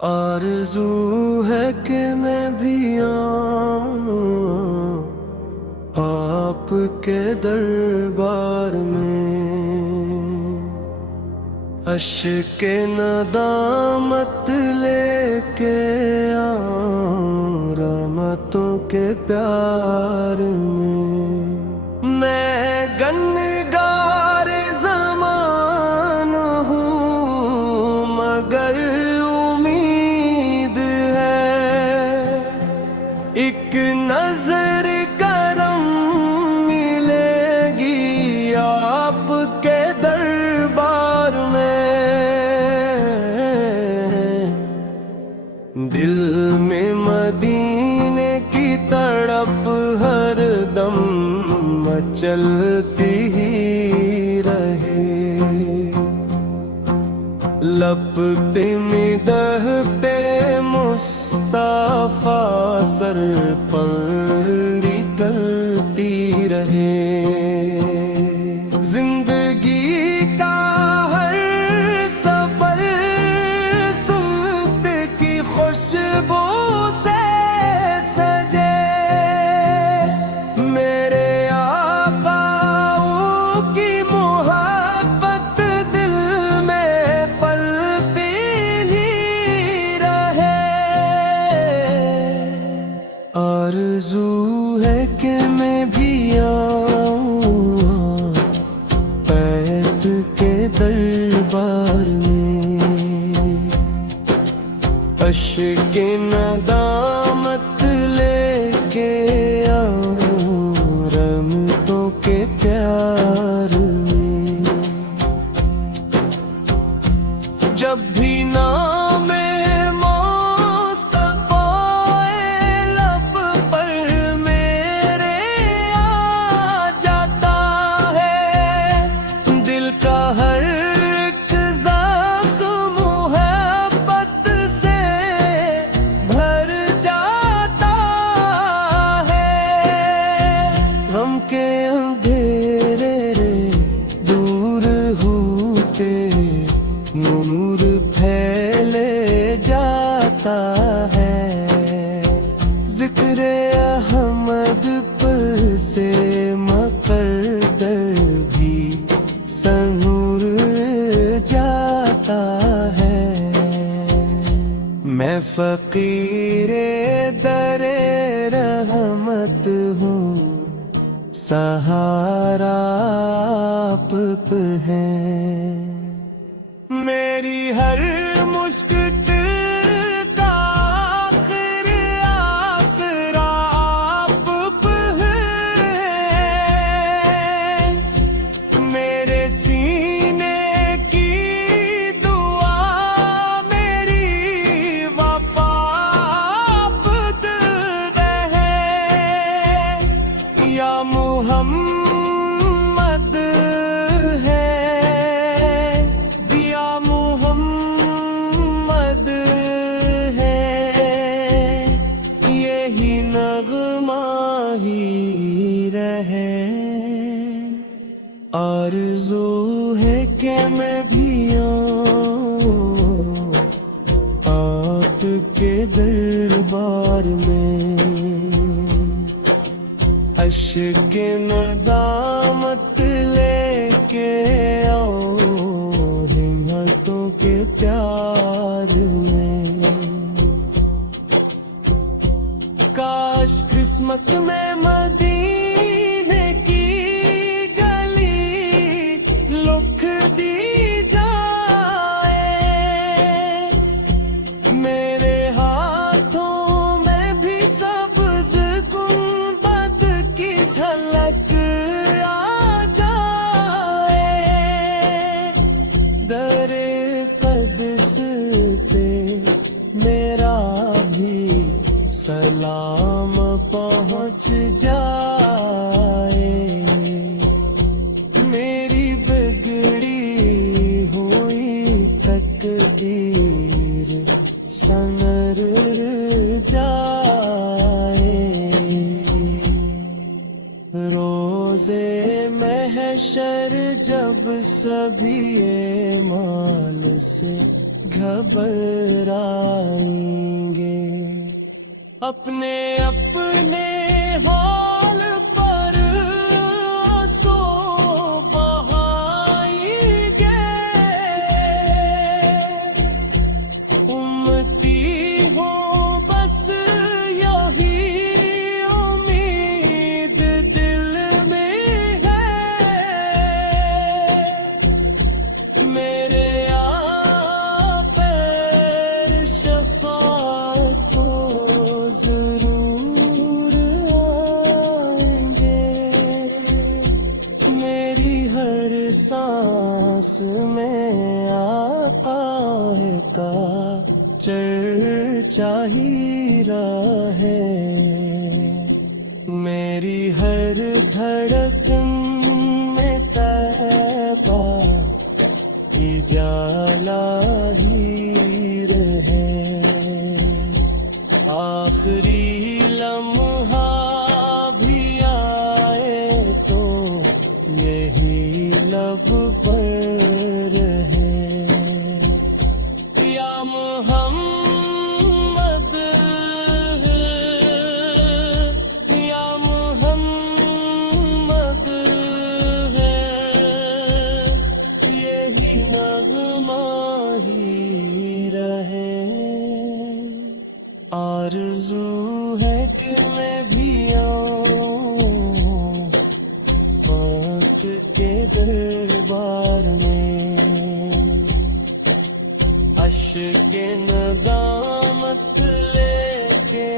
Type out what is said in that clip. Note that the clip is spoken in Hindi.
आरज़ू है कि मैं भी आऊं आपके दरबार में, अश्के नदामत लेके आऊं रहमतों के प्यार में। मैं गनगार ज़मान हूँ मगर उम्मीद है एक नजर करम मिलेगी आपके दरबार में। दिल में मदीने की तड़प हर दम मचलती ही रहे, लपते मिदह पे मुस्तफा सर पर निकलती रहे। जिंदगी का हर सफर सुनते की खुशबू से सजे, मेरे आकाओं की मोहब्बत दिल में पलती ही रहे। आरज़ू है कि मैं भी आऊं पैद के दरबार में, अश्के नदामत लेके आऊं रहमतों के प्यार में। जब भी नामे मुस्तफा लब पर मेरे आ जाता है, दिल का हर एक ज़ख्म मोहब्बत से भर जाता है। हम के अंधेरे दूर होते नूर फैले जाता है, जिक्र अहमद पर से मकद्दर भी संूर जाता है। मैं फकीरे दरे रहमत हूँ, सहारा आप है। मेरी हर मुश्किल का आखिर आसरा आप है, मेरे सीने की दुआ मेरी वफा आप रहे। या मुहम्मद ही रहे। आरज़ू है कि मैं भी आऊं आपके दरबार में, अश्के नदामत लेके आऊं हिम्मतों के प्यार में। काश किस्मत में मदीने की गली लुक दी जाए, मेरे हाथों में भी सब्ज़ गुंबद की झलक आ जाए। दरे क़ुद्स पे मेरा भी सलाम पहुँच जाए, मेरी बिगड़ी हुई तकदीर संवर जाए। रोज़े महशर जब सभी माल से घर घबराएंगे। अपने अपने हाल पर आंसू बहाएंगे। उम्मती हो बस यही उम्मीद दिल में है। मेरे पैर शफाअत को जरूर आएंगे। मेरी हर सांस में आका का चर्चा ही रहे। मेरी हर धड़कन में तैबा की जाला ही रहे। आखिरी लम्हा भी आए तो यही लब पर रहे। या मोहम्मद या मोहम्मद है, यही नगमा ही रहे। आरज़ू है कि मैं भी आऊं मौत के दरबार में। अश्क नदामत लेके